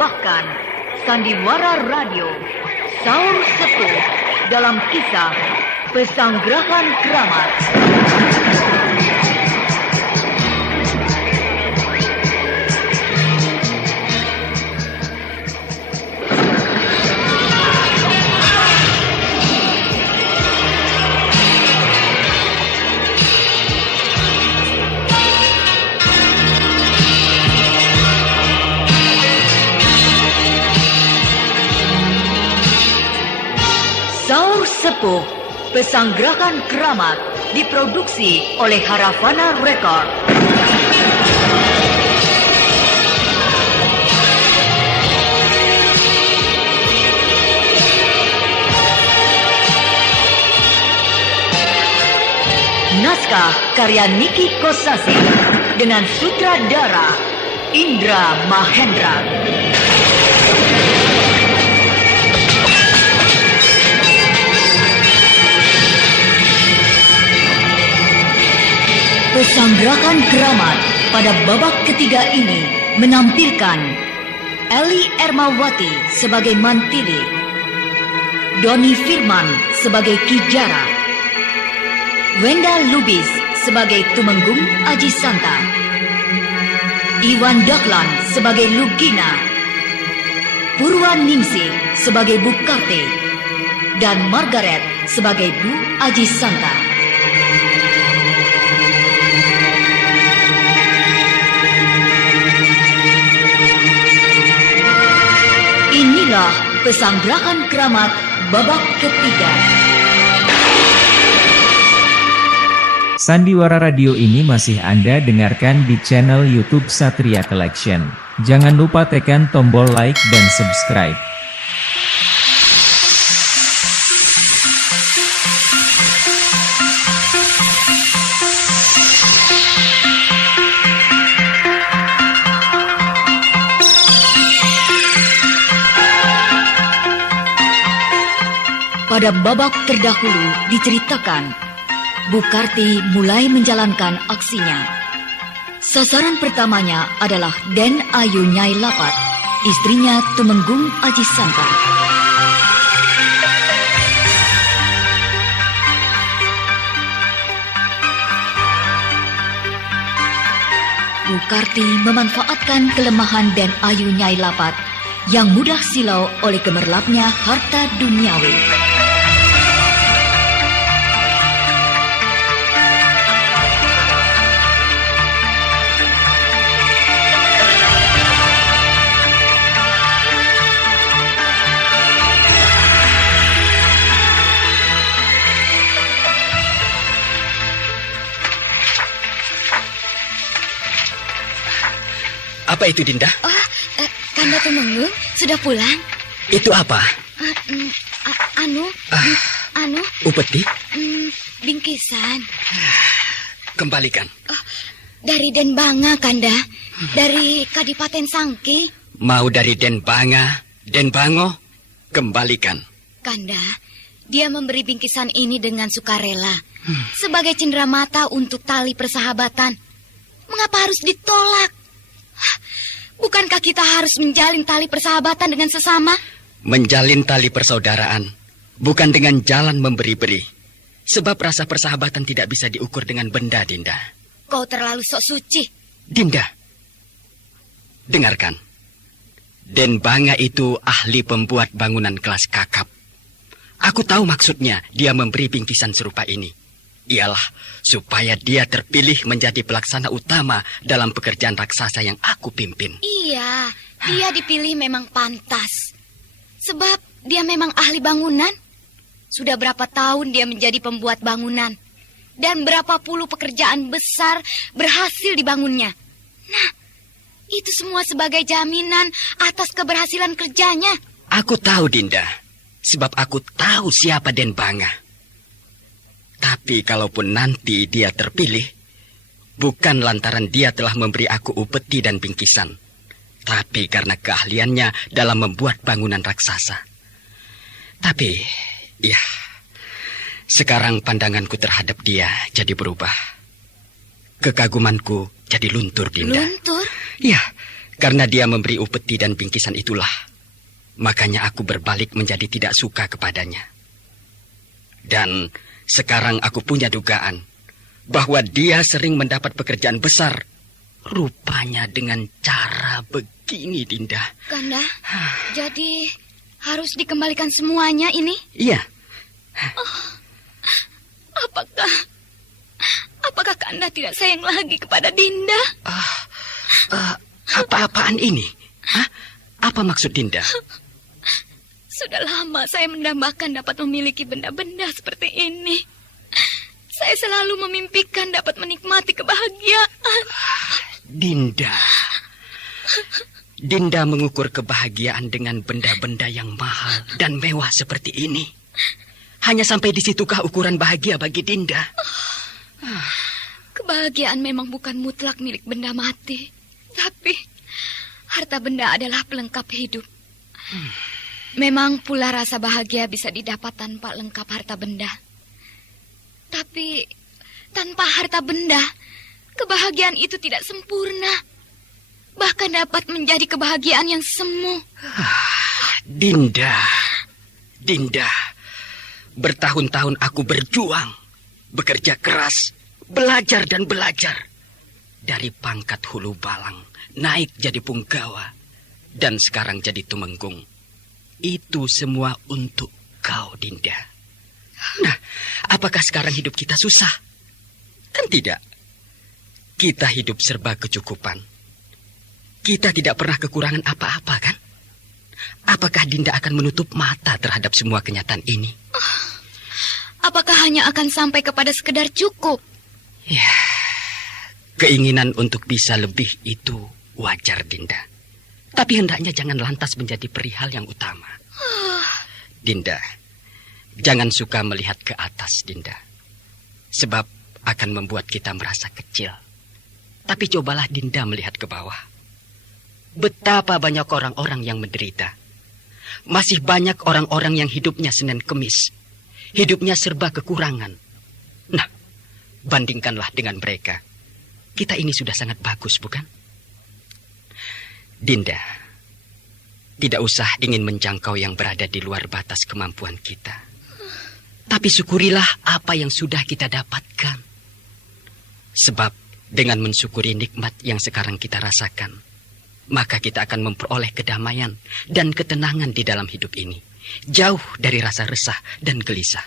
mempersembahkan Sandiwara Radio Saur Sepuh dalam kisah Pesanggrahan Keramat. Saur Sepuh, Pesanggrahan Keramat diproduksi oleh Haravana Record. Naskah karya Niki Kosasi dengan sutradara Indra Mahendra. Pesanggrahan Keramat pada babak ketiga ini menampilkan Eli Ermawati sebagai Mantili, Doni Firman sebagai Kijara, Wenda Lubis sebagai Tumenggung Aji Santa, Iwan Dahlan sebagai Lugina, Purwan Ningsih sebagai Bu Karte, dan Margaret sebagai Bu Aji Santa. Inilah Pesanggrahan Keramat babak ketiga. Sandiwara Radio ini masih Anda dengarkan di channel YouTube Satria Collection. Jangan lupa tekan tombol like dan subscribe. Pada babak terdahulu diceritakan, Bu Karti mulai menjalankan aksinya. Sasaran pertamanya adalah Den Ayu Nyai Lapat, istrinya Tumenggung Aji Santa. Bu Karti memanfaatkan kelemahan Den Ayu Nyai Lapat yang mudah silau oleh gemerlapnya harta duniawi. Apa itu, Dinda? Kanda Tumenggung sudah pulang? Itu apa? Upeti? Bingkisan. Kembalikan. Dari Den Banga, Kanda. Dari Kadipaten Sangki. Mau dari Den Banga, Den Bango, kembalikan. Kanda, dia memberi bingkisan ini dengan sukarela. Sebagai cenderamata untuk tali persahabatan. Mengapa harus ditolak? Bukankah kita harus menjalin tali persahabatan dengan sesama? Menjalin tali persaudaraan, bukan dengan jalan memberi-beri. Sebab rasa persahabatan tidak bisa diukur dengan benda, Dinda. Kau terlalu sok suci. Dinda, dengarkan. Den Banga itu ahli pembuat bangunan kelas kakap. Aku tahu maksudnya dia memberi bingkisan serupa ini. Ialah supaya dia terpilih menjadi pelaksana utama dalam pekerjaan raksasa yang aku pimpin. Iya, dia dipilih memang pantas. Sebab dia memang ahli bangunan. Sudah berapa tahun dia menjadi pembuat bangunan. Dan berapa puluh pekerjaan besar berhasil dibangunnya. Nah, itu semua sebagai jaminan atas keberhasilan kerjanya. Aku tahu, Dinda. Sebab aku tahu siapa Den Banga. Tapi kalaupun nanti dia terpilih, bukan lantaran dia telah memberi aku upeti dan bingkisan, tapi karena keahliannya dalam membuat bangunan raksasa. Tapi, ya, sekarang pandanganku terhadap dia jadi berubah. Kekagumanku jadi luntur, Dinda. Luntur? Ya, Karena dia memberi upeti dan bingkisan itulah, makanya aku berbalik menjadi tidak suka kepadanya. Dan sekarang aku punya dugaan bahwa dia sering mendapat pekerjaan besar. Rupanya dengan cara begini, Dinda. Kanda, jadi harus dikembalikan semuanya ini? Iya. Apakah Kanda tidak sayang lagi kepada Dinda? Apa-apaan ini? Hah? Apa maksud Dinda? Sudah lama saya mendambakan dapat memiliki benda-benda seperti ini. Saya selalu memimpikan dapat menikmati kebahagiaan. Dinda mengukur kebahagiaan dengan benda-benda yang mahal dan mewah seperti ini. Hanya sampai di situkah ukuran bahagia bagi Dinda? Kebahagiaan memang bukan mutlak milik benda mati. Tapi harta benda adalah pelengkap hidup. Memang pula rasa bahagia bisa didapat tanpa lengkap harta benda. Tapi tanpa harta benda, kebahagiaan itu tidak sempurna. Bahkan dapat menjadi kebahagiaan yang semu. Dinda, bertahun-tahun aku berjuang, bekerja keras, belajar dan belajar. Dari pangkat hulu balang, naik jadi punggawa, dan sekarang jadi tumenggung. Itu semua untuk kau, Dinda. Nah, apakah sekarang hidup kita susah? Kan tidak. Kita hidup serba kecukupan. Kita tidak pernah kekurangan apa-apa, kan? Apakah Dinda akan menutup mata terhadap semua kenyataan ini? Apakah hanya akan sampai kepada sekedar cukup? Ya, keinginan untuk bisa lebih itu wajar, Dinda. Tapi hendaknya jangan lantas menjadi perihal yang utama. Dinda, jangan suka melihat ke atas, Dinda. Sebab akan membuat kita merasa kecil. Tapi cobalah Dinda melihat ke bawah. Betapa banyak orang-orang yang menderita. Masih banyak orang-orang yang hidupnya Senin Kemis. Hidupnya serba kekurangan. Nah, bandingkanlah dengan mereka. Kita ini sudah sangat bagus, bukan? Dinda, tidak usah ingin menjangkau yang berada di luar batas kemampuan kita. Tapi syukurilah apa yang sudah kita dapatkan. Sebab dengan mensyukuri nikmat yang sekarang kita rasakan, maka kita akan memperoleh kedamaian dan ketenangan di dalam hidup ini. Jauh dari rasa resah dan gelisah.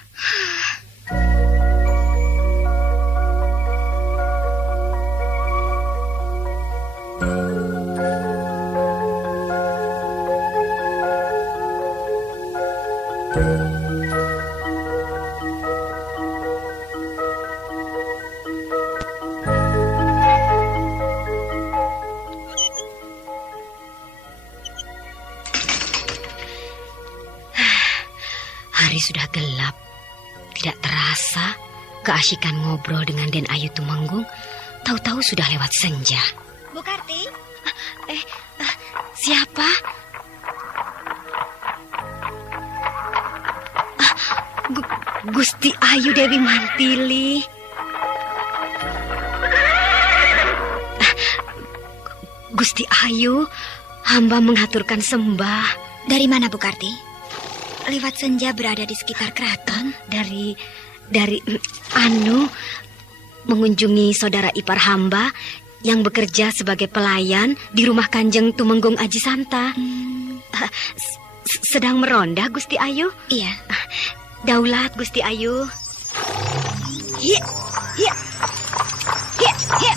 Hari sudah gelap. Tidak terasa keasyikan ngobrol dengan Den Ayu Tumenggung. Tahu-tahu sudah lewat senja. Bu Karti? Siapa? Gusti Ayu Dewi Mantili. Gusti Ayu, hamba mengaturkan sembah. Dari mana, Bu Karti? Lewat senja berada di sekitar keraton. Dari mengunjungi saudara ipar hamba yang bekerja sebagai pelayan di rumah Kanjeng Tumenggung Aji Santa. Sedang meronda, Gusti Ayu? Iya. Daulat, Gusti Ayu. Hiya, hiya, hiya, hiya.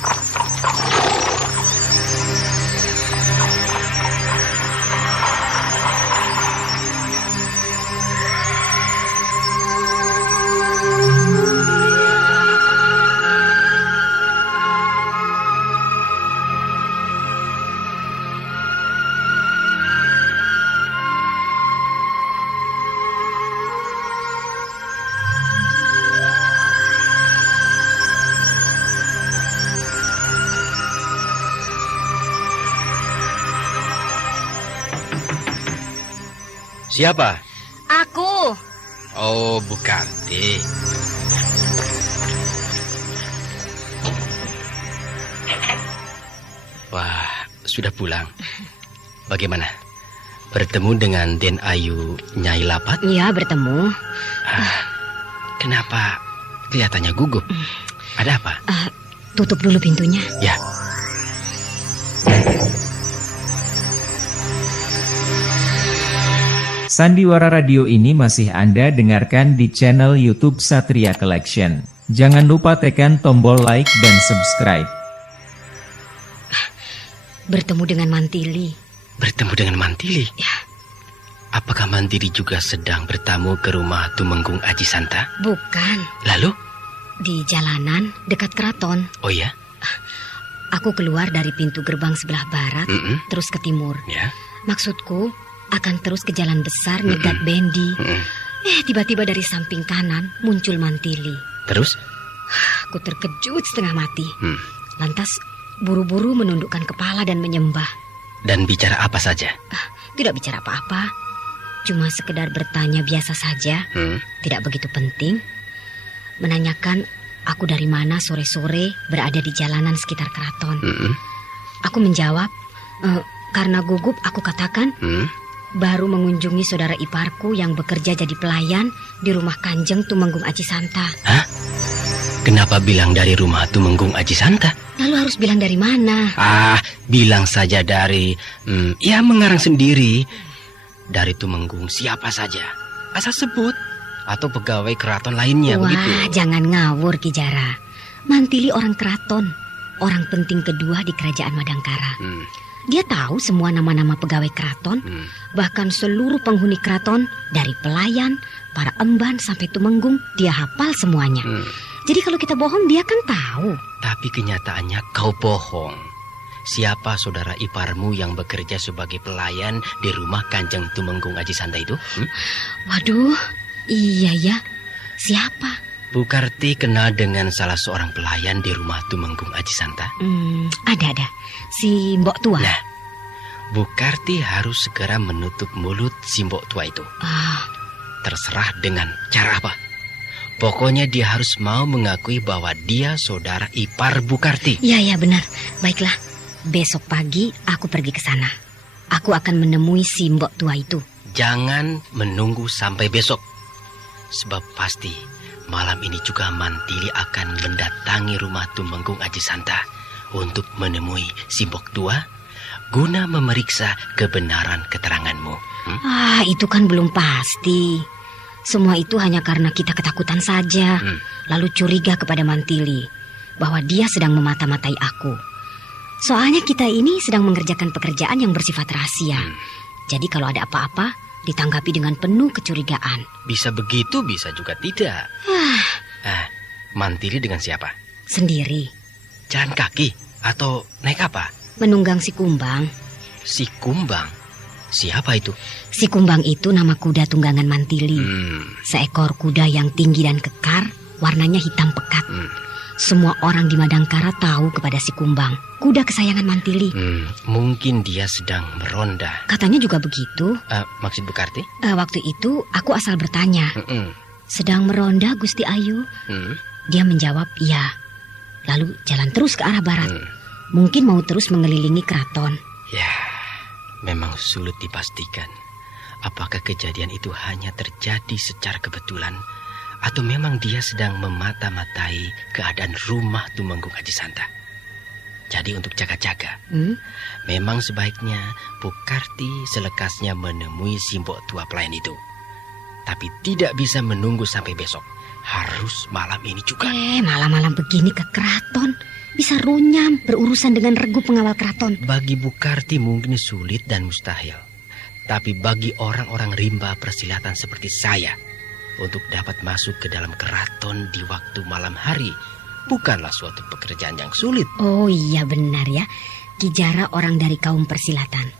Siapa? Aku. Oh, Bu Karti. sudah pulang. Bagaimana? Bertemu dengan Den Ayu Nyai Lapat? Iya, bertemu. Kenapa kelihatannya gugup? Ada apa? Tutup dulu pintunya. Ya. Sandiwara Radio ini masih Anda dengarkan di channel YouTube Satria Collection. Jangan lupa tekan tombol like dan subscribe. Bertemu dengan Mantili. Bertemu dengan Mantili? Ya. Apakah Mantili juga sedang bertamu ke rumah Tumenggung Aji Santa? Bukan. Lalu? Di jalanan dekat keraton. Oh ya? Aku keluar dari pintu gerbang sebelah barat, terus ke timur. Ya. Maksudku, akan terus ke jalan besar nyegat Bendi. Tiba-tiba dari samping kanan muncul Mantili. Terus? Aku terkejut setengah mati. Lantas buru-buru menundukkan kepala dan menyembah. Dan bicara apa saja? Tidak bicara apa-apa. Cuma sekedar bertanya biasa saja. Tidak begitu penting. Menanyakan aku dari mana sore-sore berada di jalanan sekitar keraton. Aku menjawab, karena gugup aku katakan, baru mengunjungi saudara iparku yang bekerja jadi pelayan di rumah Kanjeng Tumenggung Aji Santa. Hah? Kenapa bilang dari rumah Tumenggung Aji Santa? Lalu harus bilang dari mana? Bilang saja dari, ya mengarang sendiri. Dari Tumenggung siapa saja. Asal sebut. Atau pegawai keraton lainnya. Wah, begitu. Jangan ngawur Ki Jara. Mantili orang keraton, orang penting kedua di kerajaan Madangkara. Dia tahu semua nama-nama pegawai keraton, bahkan seluruh penghuni keraton, dari pelayan, para emban sampai Tumenggung, dia hafal semuanya. Jadi kalau kita bohong, dia kan tahu. Tapi kenyataannya kau bohong. Siapa saudara iparmu yang bekerja sebagai pelayan di rumah Kanjeng Tumenggung Aji Santa itu? Waduh, iya ya. Siapa? Bu Karti kenal dengan salah seorang pelayan di rumah Tumenggung Aji Santa? Ada. Si Mbok Tua. Nah, Bu Karti harus segera menutup mulut si Mbok Tua itu. Terserah dengan cara apa. Pokoknya dia harus mau mengakui bahwa dia saudara ipar Bu Karti. Iya, benar. Baiklah, besok pagi aku pergi ke sana. Aku akan menemui si Mbok Tua itu. Jangan menunggu sampai besok. Sebab pasti malam ini juga Mantili akan mendatangi rumah Tumenggung Aji Santa untuk menemui si Mbok Tua guna memeriksa kebenaran keteranganmu. Itu kan belum pasti. Semua itu hanya karena kita ketakutan saja. Lalu curiga kepada Mantili bahwa dia sedang memata-matai aku. Soalnya kita ini sedang mengerjakan pekerjaan yang bersifat rahasia. Jadi kalau ada apa-apa, ditanggapi dengan penuh kecurigaan. Bisa begitu, bisa juga tidak. Mantili dengan siapa? Sendiri. Jalan kaki atau naik apa? Menunggang si Kumbang. Si Kumbang? Siapa itu? Si Kumbang itu nama kuda tunggangan Mantili. Seekor kuda yang tinggi dan kekar, warnanya hitam pekat. Semua orang di Madangkara tahu kepada si Kumbang, kuda kesayangan Mantili. Mungkin dia sedang meronda. Katanya juga begitu. Maksud Bu Karti? Waktu itu aku asal bertanya. Sedang meronda Gusti Ayu? Dia menjawab iya. Lalu jalan terus ke arah barat. Mungkin mau terus mengelilingi keraton. Ya, memang sulit dipastikan. Apakah kejadian itu hanya terjadi secara kebetulan, atau memang dia sedang memata-matai keadaan rumah Tumenggung Aji Santa. Jadi untuk jaga-jaga, memang sebaiknya Bu Karti selekasnya menemui si Mbok Tua pelayan itu. Tapi tidak bisa menunggu sampai besok. Harus malam ini juga. Malam-malam begini ke keraton. Bisa runyam berurusan dengan regu pengawal keraton. Bagi Bu Karti mungkin sulit dan mustahil. Tapi bagi orang-orang rimba persilatan seperti saya, untuk dapat masuk ke dalam keraton di waktu malam hari, bukanlah suatu pekerjaan yang sulit. Oh iya benar ya. Ki Jara orang dari kaum persilatan.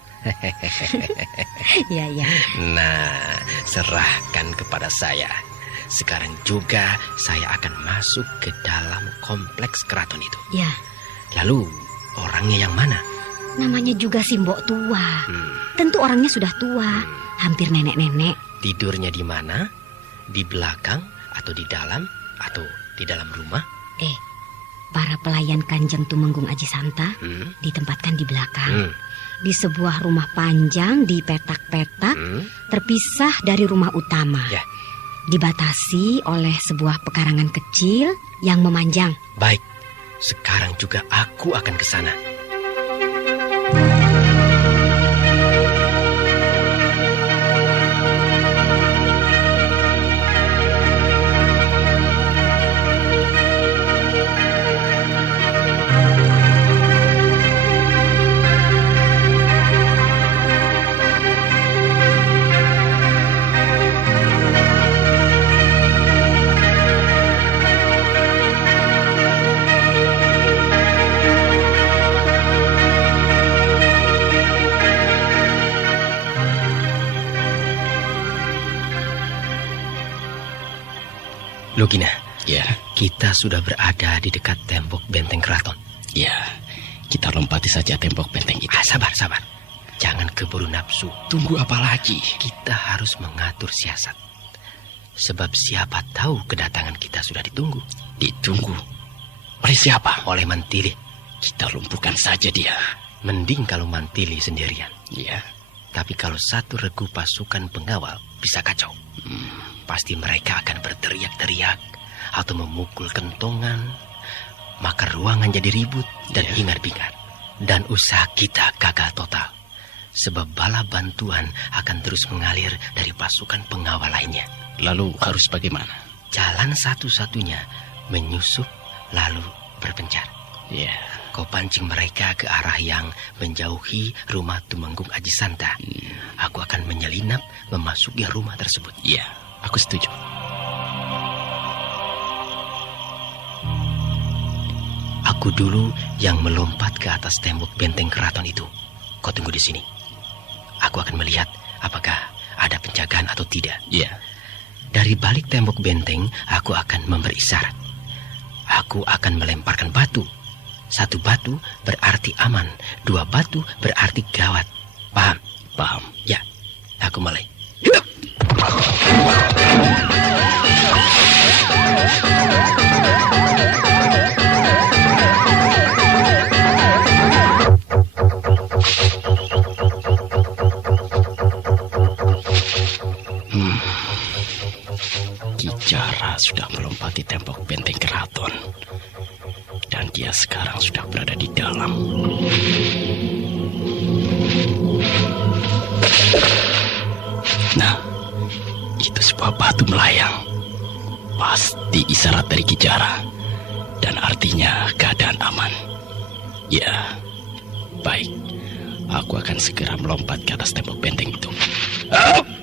Ya. Nah, serahkan kepada saya. Sekarang juga saya akan masuk ke dalam kompleks keraton itu. Ya. Lalu orangnya yang mana? Namanya juga si Mbok Tua. Tentu orangnya sudah tua, hampir nenek-nenek. Tidurnya di mana? Di belakang atau di dalam atau di dalam rumah? para pelayan Kanjeng Tumenggung Aji Santa ditempatkan di belakang. Di sebuah rumah panjang di petak-petak, terpisah dari rumah utama. Ya. Dibatasi oleh sebuah pekarangan kecil yang memanjang. Baik, sekarang juga aku akan ke sana. Lugina, Ya, kita sudah berada di dekat tembok benteng keraton. ya. Kita lompati saja tembok benteng itu. Sabar. Jangan keburu nafsu. Tunggu apa lagi? Kita harus mengatur siasat. Sebab siapa tahu kedatangan kita sudah ditunggu. Ditunggu. Oleh siapa? Oleh Mantili. Kita lumpuhkan saja dia. Mending kalau Mantili sendirian. Ya. Tapi kalau satu regu pasukan pengawal bisa kacau. Pasti mereka akan berteriak-teriak atau memukul kentongan. Maka ruangan jadi ribut dan hingar-bingar. Dan usaha kita gagal total. Sebab bala bantuan akan terus mengalir dari pasukan pengawal lainnya. Lalu harus bagaimana? Jalan satu-satunya menyusup lalu berpencar. Ya. Kau pancing mereka ke arah yang menjauhi rumah Tumenggung Aji Santa. Aku akan menyelinap memasuki rumah tersebut. Ya, aku setuju. Aku dulu yang melompat ke atas tembok benteng keraton itu. Kau tunggu di sini. Aku akan melihat apakah ada penjagaan atau tidak. Ya. Dari balik tembok benteng, aku akan memberi isyarat. Aku akan melemparkan batu. 1 batu berarti aman, 2 batu berarti gawat. Paham? Paham. Ya, aku mulai. Kijara sudah melompati tembok benteng keraton. Dan dia sekarang sudah berada di dalam. Nah, itu sebuah batu melayang. Pasti isyarat dari Kijara. Dan artinya keadaan aman. Ya, baik. Aku akan segera melompat ke atas tembok benteng itu.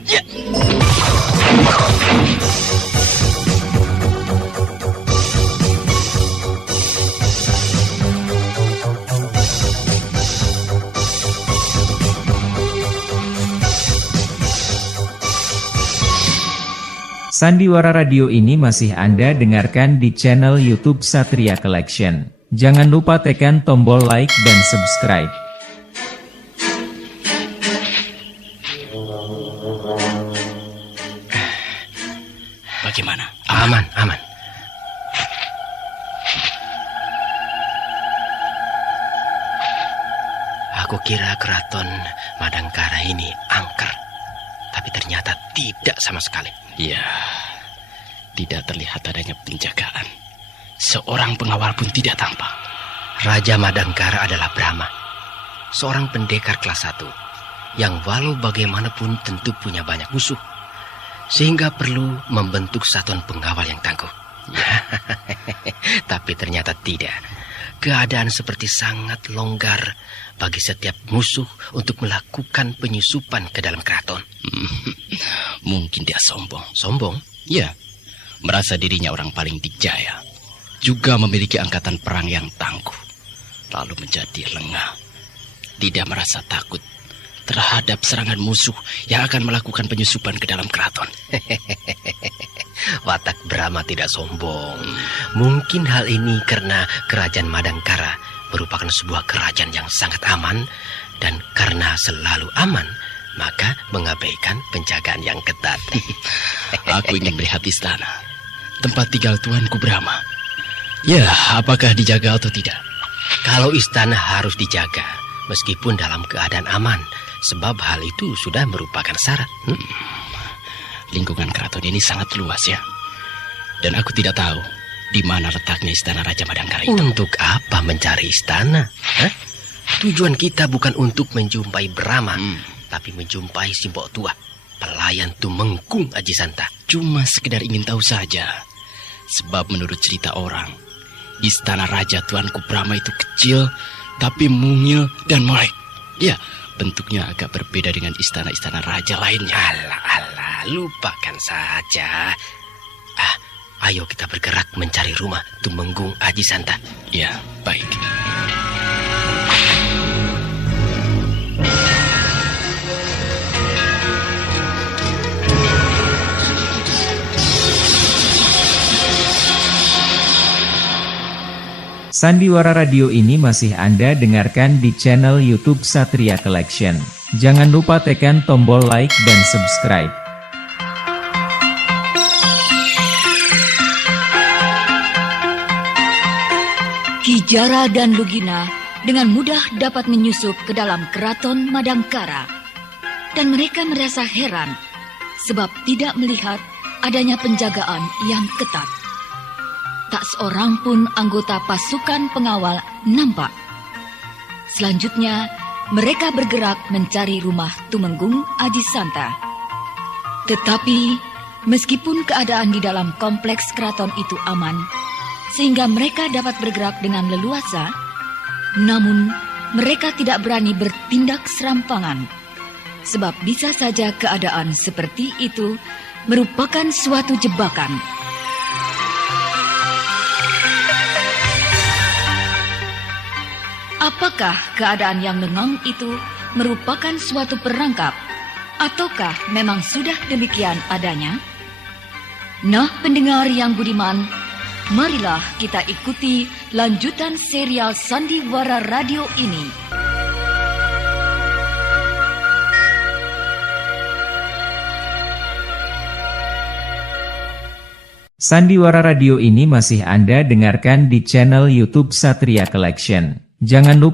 Ya. Sandiwara Radio ini masih Anda dengarkan di channel YouTube Satria Collection. Jangan lupa tekan tombol like dan subscribe. Bagaimana? Aman. Aku kira keraton Madangkara ini angker. Tapi ternyata tidak sama sekali. Ya, tidak terlihat adanya penjagaan. Seorang pengawal pun tidak tampak. Raja Madangkara adalah Brahma, seorang pendekar kelas 1, yang walau bagaimanapun tentu punya banyak musuh, sehingga perlu membentuk satuan pengawal yang tangguh. Tapi ternyata tidak. Keadaan seperti sangat longgar bagi setiap musuh untuk melakukan penyusupan ke dalam keraton. Mungkin dia sombong. Sombong? Ya, merasa dirinya orang paling dikjaya. Juga memiliki angkatan perang yang tangguh. Lalu menjadi lengah. Tidak merasa takut terhadap serangan musuh yang akan melakukan penyusupan ke dalam keraton. Watak Brahma tidak sombong. Mungkin hal ini karena kerajaan Madangkara merupakan sebuah kerajaan yang sangat aman. Dan karena selalu aman, maka mengabaikan penjagaan yang ketat. Aku ingin melihat istana, tempat tinggal tuanku Brahma. Ya, apakah dijaga atau tidak? Kalau istana harus dijaga, meskipun dalam keadaan aman, sebab hal itu sudah merupakan syarat. Lingkungan keraton ini sangat luas ya. Dan aku tidak tahu di mana letaknya istana Raja Madangkara itu. Untuk apa mencari istana? Hah? Tujuan kita bukan untuk menjumpai Brahma, tapi menjumpai Simbok Tua, pelayan Tumenggung Aji Santa. Cuma sekedar ingin tahu saja. Sebab menurut cerita orang, istana Raja Tuanku Brahma itu kecil, tapi mungil dan melek. Ya, bentuknya agak berbeda dengan istana-istana raja lainnya. Alah, lupakan saja. Ayo kita bergerak mencari rumah Tumenggung Aji Santa. Ya, baik. Sandiwara Radio ini masih Anda dengarkan di channel YouTube Satria Collection. Jangan lupa tekan tombol like dan subscribe. Ki Jara dan Lugina dengan mudah dapat menyusup ke dalam keraton Madangkara. Dan mereka merasa heran sebab tidak melihat adanya penjagaan yang ketat. Tak seorang pun anggota pasukan pengawal nampak. Selanjutnya, mereka bergerak mencari rumah Tumenggung Aji Santa. Tetapi, meskipun keadaan di dalam kompleks keraton itu aman, sehingga mereka dapat bergerak dengan leluasa, namun mereka tidak berani bertindak serampangan. Sebab bisa saja keadaan seperti itu merupakan suatu jebakan. Apakah keadaan yang lengang itu merupakan suatu perangkap, ataukah memang sudah demikian adanya? Nah, pendengar yang budiman, marilah kita ikuti lanjutan serial Sandiwara Radio ini. Sandiwara Radio ini masih Anda dengarkan di channel YouTube Satria Collection. Jangan lupa